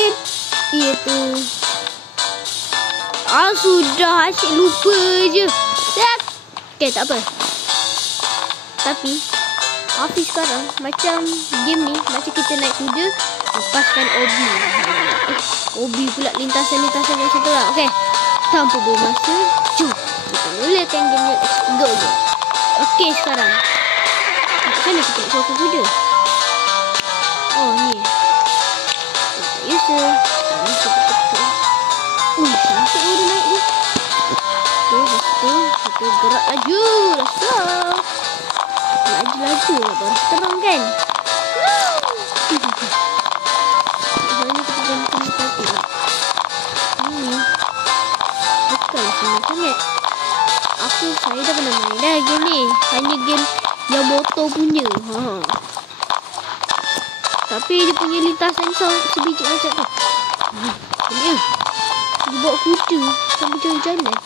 again. Itu. Sudah asyik lupa je. Okay, tak apa. Tapi Hafiz sekarang macam game ni, macam kita naik kuda, lepaskan Obi. Obi pula lintasan-lintasan macam tu lah. Okay, tanpa buang masa, jom kita mulakan game ni. Let's go je. Okay, sekarang macam mana kita nak sokong kuda? Oh, ni. Tak usah. Betul-betul. Cantik kuda naik ni. Okay, lepas tu kita gerak laju. Let's go. Laju-laju lah baru terang kan. Soalnya kita jangan kena kaki. Ini bukan senang sangat. Saya dah pernah main dah game ni. Hanya game yang motor punya. Tapi dia punya lintasan sebiji macam tu. Dia bawa kuda sambil jalan-jalan.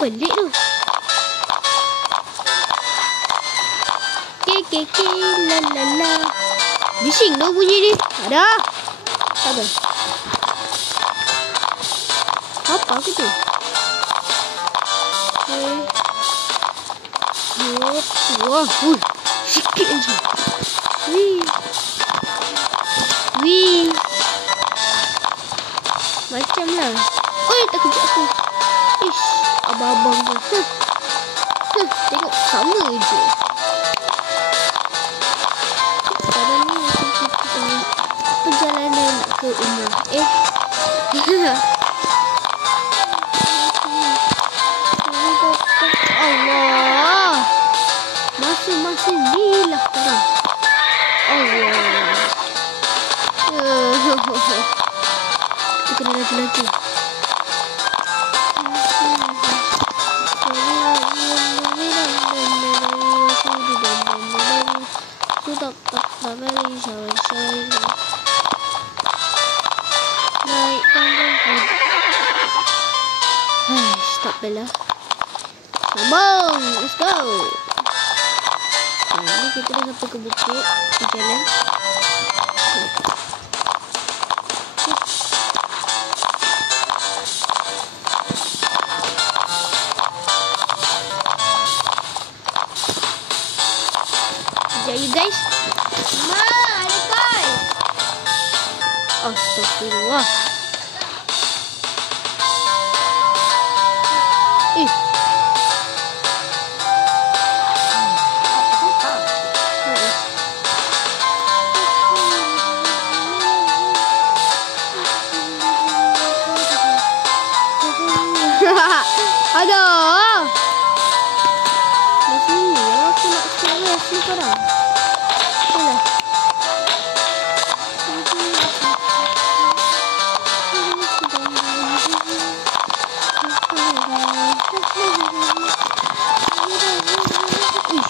Pelik tu. Keke la la la. Bising tu bunyi ni. Ada. Apa? Apa ke tu? Wah, sikit je. Wih. Macam lah. Oi, tak kejap aku. Ish, abang-abang tu. Tengok sama je. Sekarang ni macam kita tengah perjalanan nak ke Umrah. Allah. Masa ni lah sekarang. Allah. Kita kena laju-laju. Naik tangga. Stop lah. Sambung. Let's go. Ini kita dah sampai ke bukit. Di jalan. Sekejap you guys. Ada guys. Astagfirullah. Aduh. Masih ni aku nak stress ni sekarang. Alah.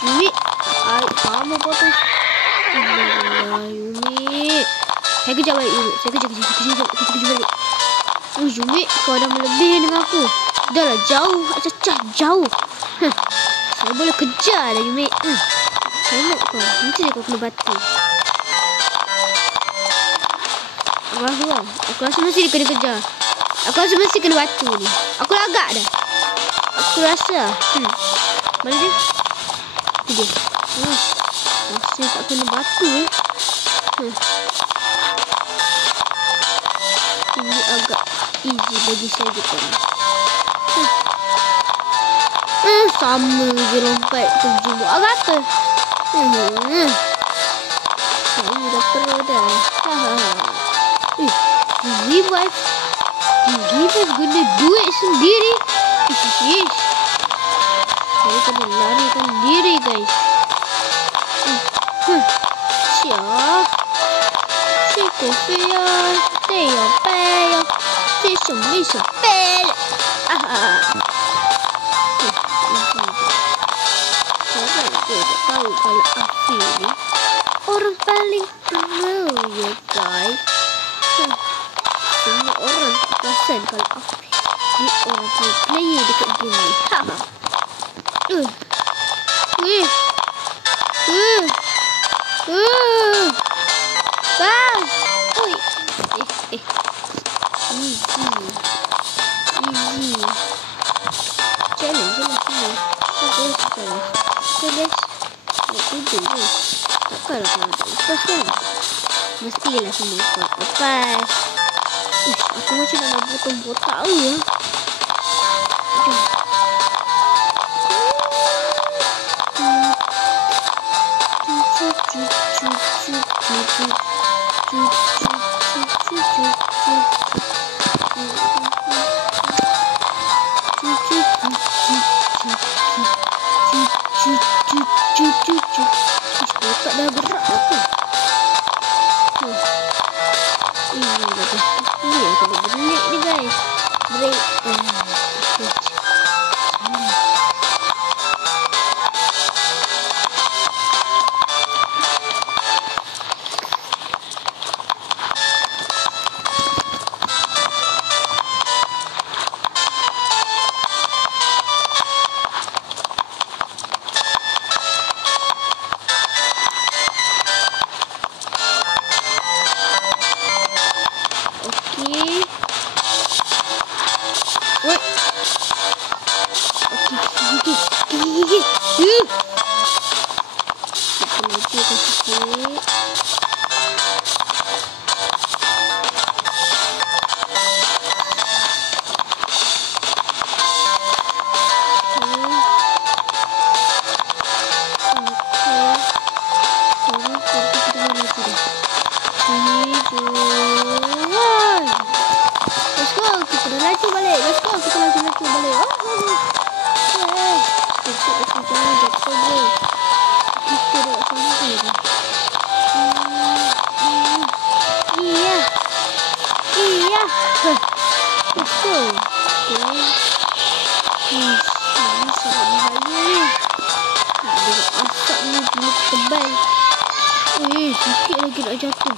Yumi. Kamu potong. Yumi. Saya kejap balik Yumi. Saya kejap balik. Yumi, kau dah melebihi dengan aku. Dah lah jauh, acah jauh. Saya boleh kejar dah Yumi. Tengok kau, nanti kau kena batu. Aku rasa mesti dia kena kejar. Aku rasa mesti kena batu ni. Aku lagak dah. Aku rasa. Mana dia? Dia. Masih tak kena batu Ini agak easy bagi saya gitu. Sama je lompat tuju buat apa? Saya dah pro dah. Revive guna duit sendiri. Ish. Saya kena larikan diri guys. Siap. Si Kofia, saya payah. Si pel. Tahu kalau Afi ni orang paling pro ya guys. Semua orang perasan kalau Afi ni orang player dekat game ni. Bang. Oi. Easy. Challenge je lah semua. Okay, susah. Okay guys. Nak tidur je. Takkanlah kalau tak lepas kan. Mestilah semua kau lepas. Aku macam nak botak-botak ya. Botak dah berat aku. Ini yang kena break ni guys. Break. Sikit lagi nak jatuh.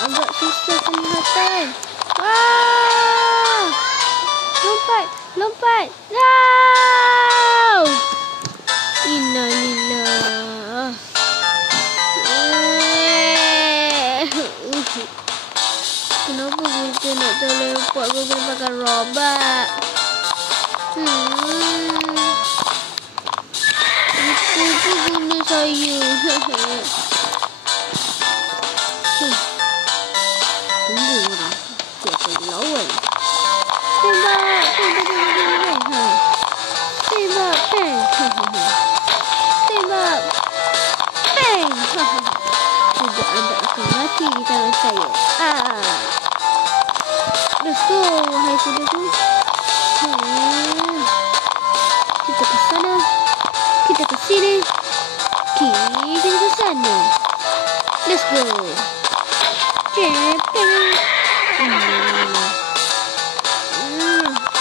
Agak susah penglihatan. Lompat. No! Innalillah. Kenapa kita nak terlempar? Kau kena pakai robot. Itu guna saya. Tunggu orang. Siapa yang lawan? Tembak. Tembak. Bang. Tidak anda akan mati di tangan saya. Let's go. Wahai saudaraku. Kita ke sana. Kita ke sini. Kita ke sana. Let's go.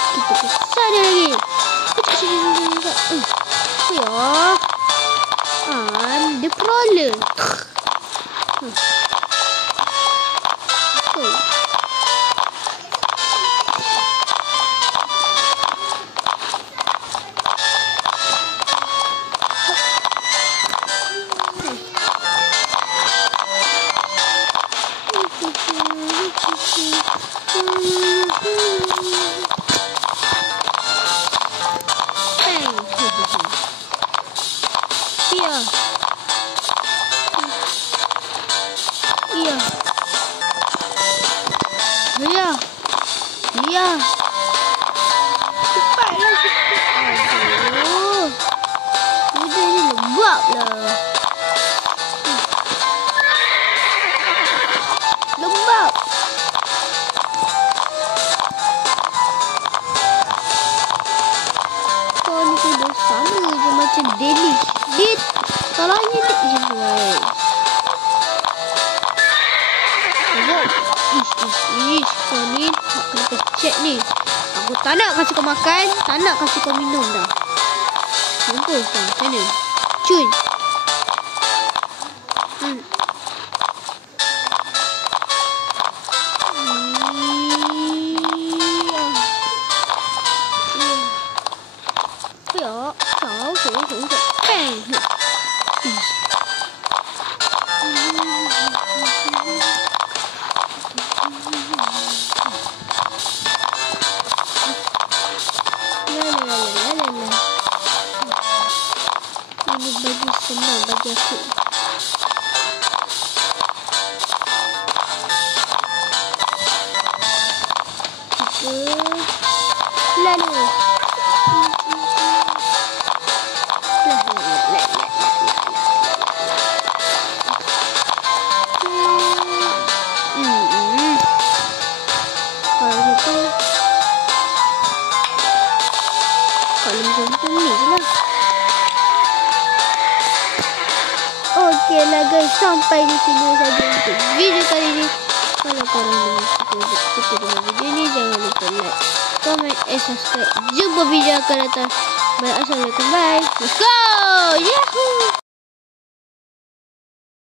Kita ke sana lagi. Ya. I'm the crawler. Iya. Cepatlah. Aduh. Udah ni lembab lah. Lembab. Kau ni sudah sama je macam Delish. Dia salahnya tak je guys. Ish, kau ni nak kena pecek ni. Aku tak nak kasih kau makan, tak nak kasih kau minum dah. Nampak kau macam mana? Cun. bagi aku. Lalu kalau macam ni je lah. Okey lah guys, sampai di sini saja untuk video kali ini. Kalau korang suka dengan video ni, jangan lupa like, comment, subscribe. Jumpa video akan datang. Assalamualaikum, bye. Let's go! Yahoo!